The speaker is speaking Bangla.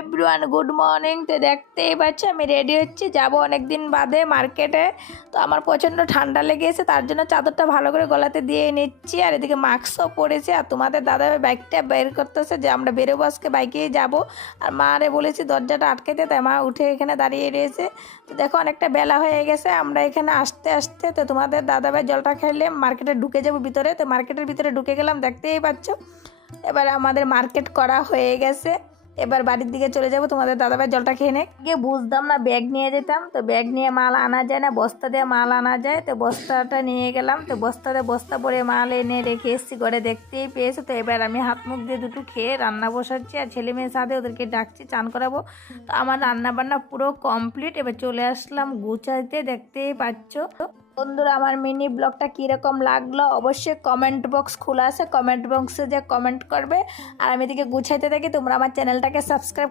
Everyone good morning. তো দেখতেই পাচ্ছ আমি রেডি হচ্ছি, যাবো অনেকদিন বাদে মার্কেটে। তো আমার প্রচণ্ড ঠান্ডা লেগেছে, তার জন্য চাদরটা ভালো করে গলাতে দিয়ে নিচ্ছি। আর এদিকে মাস্কও পরেছে। আর তোমাদের দাদা বাইকটা বের করতেছে যে আমরা বেরোবো আজকে, বাইকেই যাবো। আর মারে বলেছি দরজাটা আটকেতে, তাই মা উঠে এখানে দাঁড়িয়ে রয়েছে। তো দেখো অনেকটা বেলা হয়ে গেছে, আমরা এখানে আসতে আসতে তো তোমাদের দাদাভাই জলটা খাইলে মার্কেটে ঢুকে যাবো ভিতরে। তো মার্কেটের ভিতরে ঢুকে গেলাম, দেখতেই পাচ্ছ। এবার আমাদের মার্কেট করা হয়ে গেছে, এবার বাড়ির দিকে চলে যাব। তোমাদের দাদাভাই জলটা খেয়ে নে গিয়ে বুঝতাম না ব্যাগ নিয়ে যেতাম, তো ব্যাগ নিয়ে মাল আনা যায় না, বস্তা দিয়ে মাল আনা যায়। তো বস্তাটা নিয়ে গেলাম, তো বস্তাতে বস্তা পরে মাল এনে রেখে এসেছি ঘরে, দেখতেই পেয়েছো। তো এবার আমি হাত মুখ দিয়ে দুটো খেয়ে রান্না বসাচ্ছি, আর ছেলে মেয়ের সাথে ওদেরকে ডাকছি চান করাবো। তো আমার রান্না বান্না পুরো কমপ্লিট, এবার চলে আসলাম গুছাইতে, দেখতেই পাচ্ছ। বন্ধুরা আমার মিনি ব্লগটা কীরকম লাগলো অবশ্যই কমেন্ট বক্স খোলা আছে, কমেন্ট বক্সে যে কমেন্ট করবে। আর আমি এদিকে গুছাইতে থাকি, তোমরা আমার চ্যানেলটাকে সাবস্ক্রাইব